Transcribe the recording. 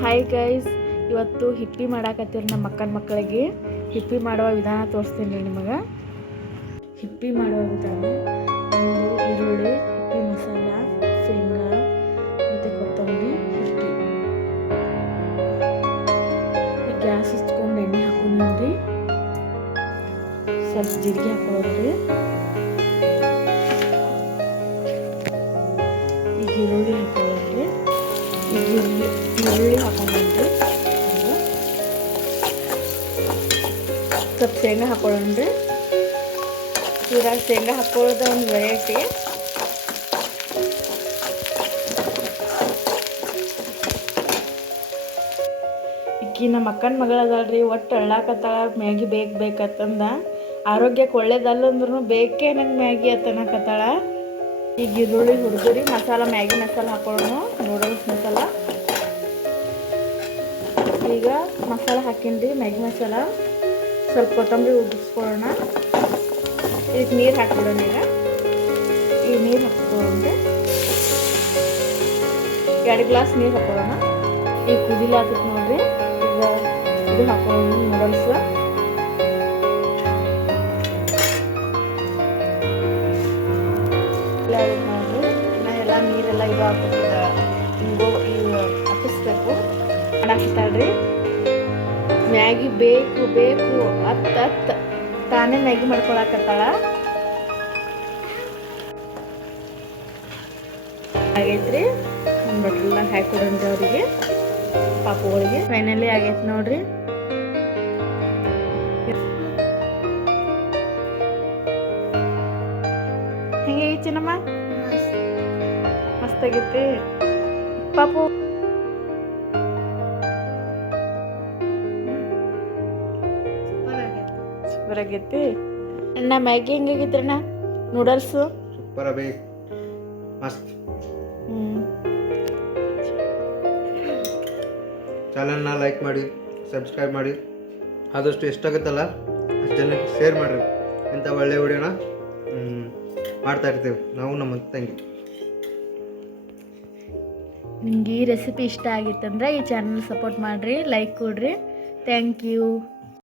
Hi guys ಇವತ್ತು hippie ಮಾಡಾಕತ್ತೀರಿ ನಮ್ಮ ಅಕ್ಕನ ಮಕ್ಕಳಿಗೆ. ಹಿಪ್ಪಿ ಮಾಡುವ ವಿಧಾನ ತೋರಿಸ್ತೀನಿ ರೀ ನಿಮಗೆ. ಹಿಪ್ಪಿ ಮಾಡುವ ವಿಧಾನ, ಒಂದು ಈರುಳ್ಳಿ, ಹಿಪ್ಪಿ ಮಸಾಲ, ಶೇಂಗಾ, ಮತ್ತು ಕೊತ್ತಂಬರಿ ಈಗ ಗ್ಯಾಸ್ ಹಚ್ಕೊಂಡು ಎಣ್ಣೆ ಹಾಕೊಂಡ್ರಿ ಸ್ವಲ್ಪ ಜೀರಿಗೆ ಹಾಕೊಳ್ಳೋದ್ರಿ ಈಗ ಈರುಳ್ಳಿ ಈಗ ಈರುಳ್ಳಿ ಈರುಳ್ಳಿ ಹಾಕೊಂಡ್ರಿ ಸ್ವಲ್ಪ ಶೇಂಗಾ ಹಾಕೊಳ್ಳೋಣ್ರಿ ಇದ್ರಾಗ ಶೇಂಗಾ ಹಾಕೊಳ್ಳೋದು ಒಂದು ವೆರೈಟಿ ಈಕಿ ನಮ್ಮ ಅಕ್ಕನ ಮಗಳದಲ್ರಿ ಒಟ್ಟು ಅಳ್ಳಾಕತ್ತಾಳ, ಮ್ಯಾಗಿ ಬೇಕು ಬೇಕತ್ತಂದ. ಆರೋಗ್ಯಕ್ಕೆ ಒಳ್ಳೇದಲ್ಲ ಅಂದ್ರೂ ಬೇಕೇ ನಂಗೆ ಮ್ಯಾಗಿ ಅತ್ತನಕತ್ತಾಳ ಈಗ ಈರುಳ್ಳಿ ಹುರಿದ್ರಿ ಮಸಾಲ, ಮ್ಯಾಗಿ ಮಸಾಲ ಹಾಕೊಳ್ಳೋಣ. ನೂಡಲ್ಸ್ ಮಸಾಲ. ಈಗ ಮಸಾಲ ಹಾಕಿನ್ರಿ, ಮ್ಯಾಗಿ ಮಸಾಲ. ಸ್ವಲ್ಪ ಕೊತ್ತಂಬರಿ ಉದಿಸ್ಕೊಳ್ಳೋಣ ಇದಕ್ಕೆ ನೀರು ಹಾಕ್ಬಿಡೋಣ ಈಗ. ಈಗ ನೀರು ಹಾಕ್ಕೊಳ್ಳೋಣ ಎರಡು ಗ್ಲಾಸ್ ನೀರು ಹಾಕೊಳ್ಳೋಣ. ಈಗ ಕುದಿಲಾತೈತೆ ನೋಡ್ರಿ. ಈಗ ಇದು ಹಾಕೊಳ್ಳೋಣ ನೂಡಲ್ಸ್. ಹಾಕ್ಬಿಟ್ಟಿದ್ದ ಹಿಂಗೋ ಇವು ಮ್ಯಾಗಿ ಬೇಕು ಬೇಕು. ಹತ್ತು ಹತ್ತು ತಾನೇ ಮ್ಯಾಗಿ ಮಾಡ್ಕೊಳಕತ್ತಾಳ. ಆಗೈತ್ರಿ. ಒಂದು ಬಟ್ಲದಾಗ ಹಾಕೊಡೋಣ್ರಿ ಅವರಿಗೆ. ಪಾಪುಗಳಿಗೆ. ಫೈನಲಿ ಆಗೈತೆ ನೋಡ್ರಿ. ಹೆಂಗೆ ಚಿನ್ನಮ್ಮ? ಮಸ್ತಾಗೈತಿ ಪಾಪು. ಸೂಪರ್ ಆಗೈತಿ ಅಣ್ಣ ಮ್ಯಾಗಿ ಅಣ್ಣ ನೂಡಲ್ಸ್? ಸೂಪರ್ ಅಭಿ ಮಸ್ತ್ ಚಾನಲ್ನ ಲೈಕ್ ಮಾಡಿ ಸಬ್ಸ್ಕ್ರೈಬ್ ಮಾಡಿ. ಆದಷ್ಟು ಎಷ್ಟಾಗುತ್ತಲ್ಲ ಅಷ್ಟು ಜನಕ್ಕೆ ಶೇರ್ ಮಾಡಿರಿ. ಇಂಥ ಒಳ್ಳೆಯ ವಿಡಿಯೋನ ಮಾಡ್ತಾ ಇರ್ತೀವಿ. ನಾವು ನಮ್ಮ ತಂಗಿ. ನಿಮ್ಗೆ ಈ ರೆಸಿಪಿ ಇಷ್ಟ ಆಗಿತ್ತಂದ್ರೆ ಈ ಚಾನಲ್ ಸಪೋರ್ಟ್ ಮಾಡಿರಿ ಲೈಕ್ ಕೊಡ್ರಿ. Thank you